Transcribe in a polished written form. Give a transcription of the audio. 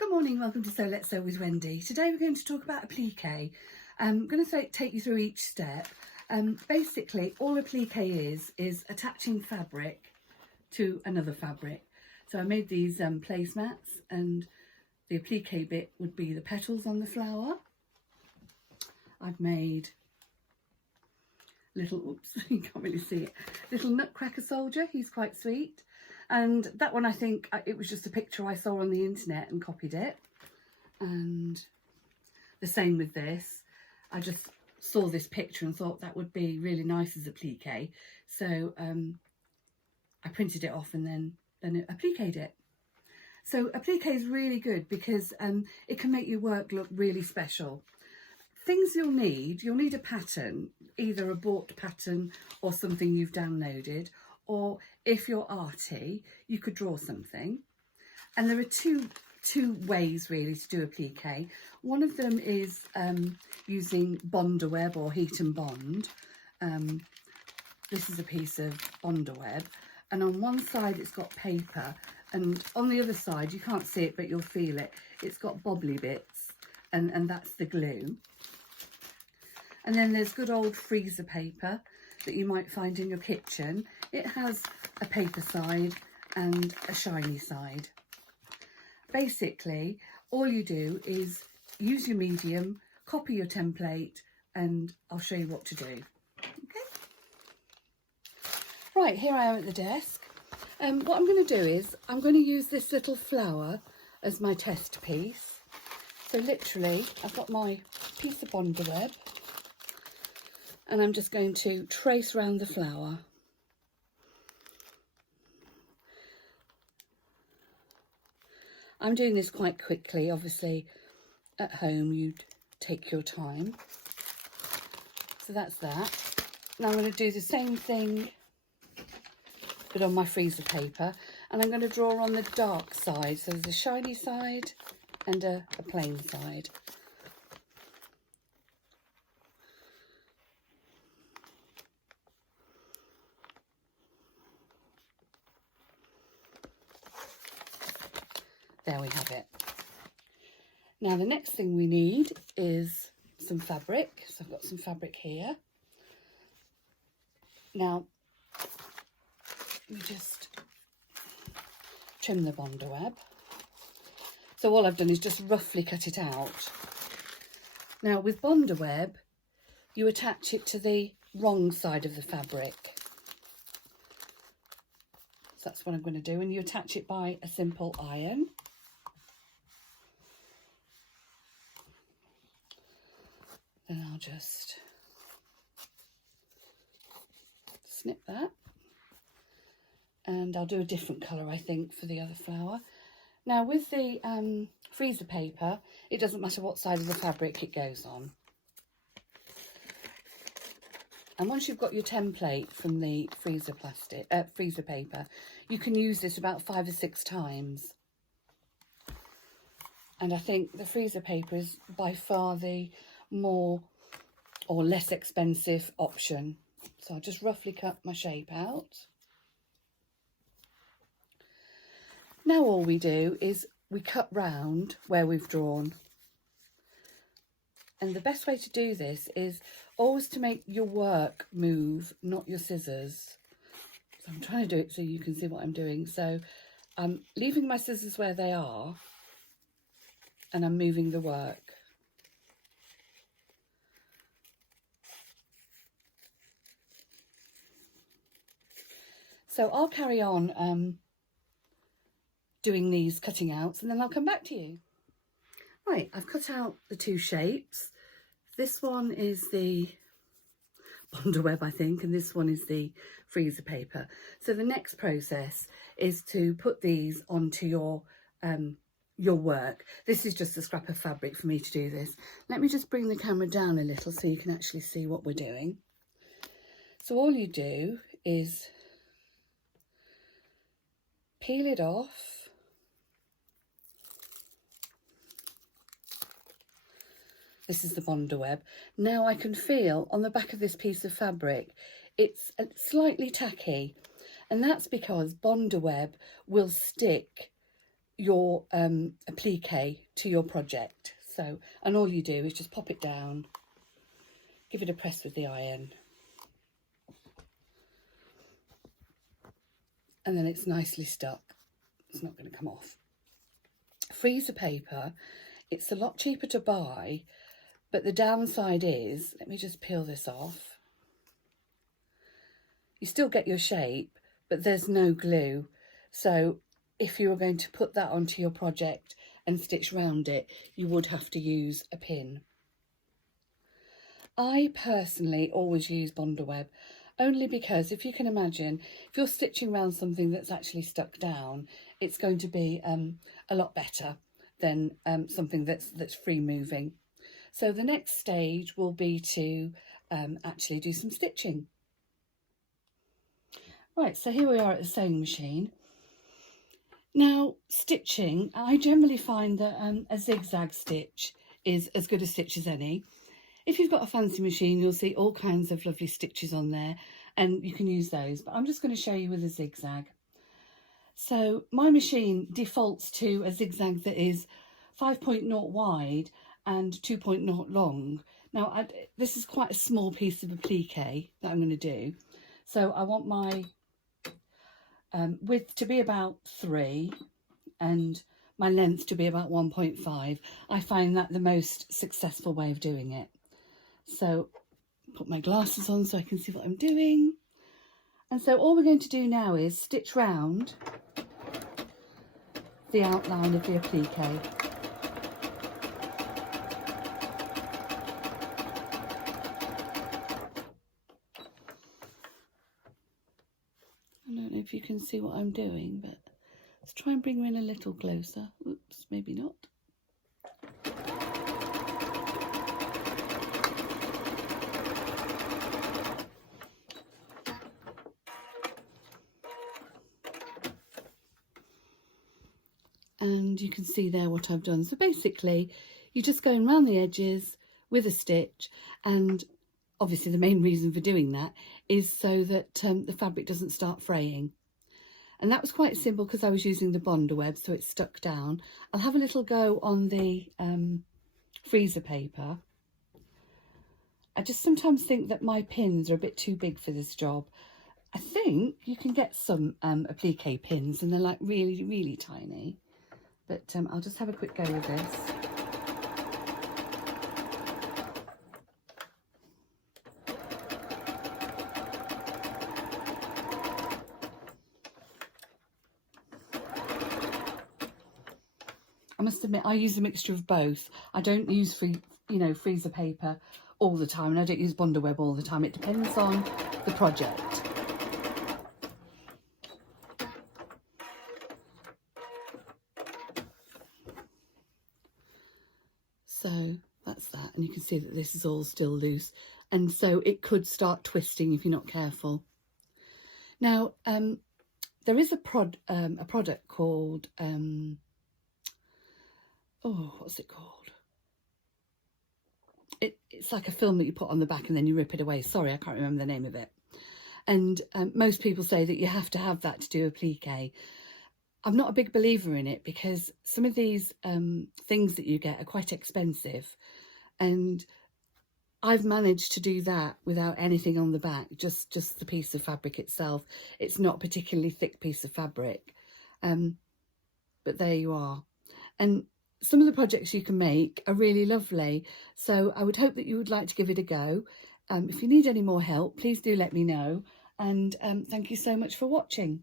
Good morning, welcome to Sew Let's Sew with Wendy. Today we're going to talk about appliqué. I'm going to take you through each step. Basically, all appliqué is attaching fabric to another fabric. So I made these placemats, and the appliqué bit would be the petals on the flower. I've made little, oops, you can't really see it, little nutcracker soldier. He's quite sweet. And that one, I think it was just a picture I saw on the internet and copied it. And the same with this. I just saw this picture and thought that would be really nice as appliqué. So I printed it off and then appliquéed it. So appliqué is really good because it can make your work look really special. Things you'll need a pattern, either a bought pattern or something you've downloaded, or if you're arty, you could draw something. And there are two ways really to do appliqué. One of them is using Bondaweb or heat and bond. This is a piece of Bondaweb, and on one side it's got paper, and on the other side, you can't see it but you'll feel it, it's got bobbly bits, and that's the glue. And then there's good old freezer paper that you might find in your kitchen. It has a paper side and a shiny side. Basically, all you do is use your medium, copy your template, and I'll show you what to do. Okay? Right, here I am at the desk. What I'm going to do is I'm going to use this little flower as my test piece. So literally, I've got my piece of Bondaweb, and I'm just going to trace around the flower. I'm doing this quite quickly. Obviously, at home you'd take your time. So that's that. Now I'm going to do the same thing, but on my freezer paper, and I'm going to draw on the dark side. So there's a shiny side and a plain side. There we have it. Now the next thing we need is some fabric. So I've got some fabric here. Now, let me just trim the Bondaweb. So all I've done is just roughly cut it out. Now with Bondaweb, you attach it to the wrong side of the fabric. So that's what I'm going to do, and you attach it by a simple iron. Then I'll just snip that, and I'll do a different colour, I think, for the other flower. Now with the freezer paper, it doesn't matter what side of the fabric it goes on. And once you've got your template from the freezer paper, you can use this about 5 or 6 times. And I think the freezer paper is by far the more or less expensive option. So I'll just roughly cut my shape out. Now all we do is we cut round where we've drawn. And the best way to do this is always to make your work move, not your scissors. So I'm trying to do it so you can see what I'm doing. So I'm leaving my scissors where they are, and I'm moving the work. So I'll carry on doing these cutting outs, and then I'll come back to you. Right, I've cut out the 2 shapes. This one is the Bondaweb, I think, and this one is the freezer paper. So the next process is to put these onto your work. This is just a scrap of fabric for me to do this. Let me just bring the camera down a little so you can actually see what we're doing. So all you do is peel it off. This is the Bondaweb. Now I can feel on the back of this piece of fabric, it's slightly tacky, and that's because Bondaweb will stick your applique to your project. So, and all you do is just pop it down, give it a press with the iron, and then it's nicely stuck. It's not going to come off. Freezer paper, it's a lot cheaper to buy, but the downside is, let me just peel this off. You still get your shape, but there's no glue. So if you were going to put that onto your project and stitch round it, you would have to use a pin. I personally always use Bondaweb, only because if you can imagine, if you're stitching around something that's actually stuck down, it's going to be a lot better than something that's free moving. So the next stage will be to actually do some stitching. Right, so here we are at the sewing machine. Now, stitching, I generally find that a zigzag stitch is as good a stitch as any. If you've got a fancy machine, you'll see all kinds of lovely stitches on there, and you can use those, but I'm just going to show you with a zigzag. So my machine defaults to a zigzag that is 5.0 wide and 2.0 long. Now, this is quite a small piece of applique that I'm going to do. So I want my width to be about 3 and my length to be about 1.5. I find that the most successful way of doing it. So put my glasses on so I can see what I'm doing. And so all we're going to do now is stitch round the outline of the applique. I don't know if you can see what I'm doing, but let's try and bring you in a little closer. Oops, maybe not. And you can see there what I've done. So basically, you're just going around the edges with a stitch, and obviously the main reason for doing that is so that the fabric doesn't start fraying. And that was quite simple because I was using the Bondaweb, so it's stuck down. I'll have a little go on the freezer paper. I just sometimes think that my pins are a bit too big for this job. I think you can get some applique pins, and they're like really, really tiny. But I'll just have a quick go with this. I must admit, I use a mixture of both. I don't use freezer paper all the time, and I don't use Bondaweb all the time. It depends on the project. So that's that, and you can see that this is all still loose, and so it could start twisting if you're not careful. Now, there is a product called oh, what's it called? It's like a film that you put on the back and then you rip it away. Sorry, I can't remember the name of it. And most people say that you have to have that to do applique. I'm not a big believer in it because some of these things that you get are quite expensive, and I've managed to do that without anything on the back, just the piece of fabric itself. It's not a particularly thick piece of fabric, but there you are. And some of the projects you can make are really lovely, so I would hope that you would like to give it a go. If you need any more help, please do let me know, and thank you so much for watching.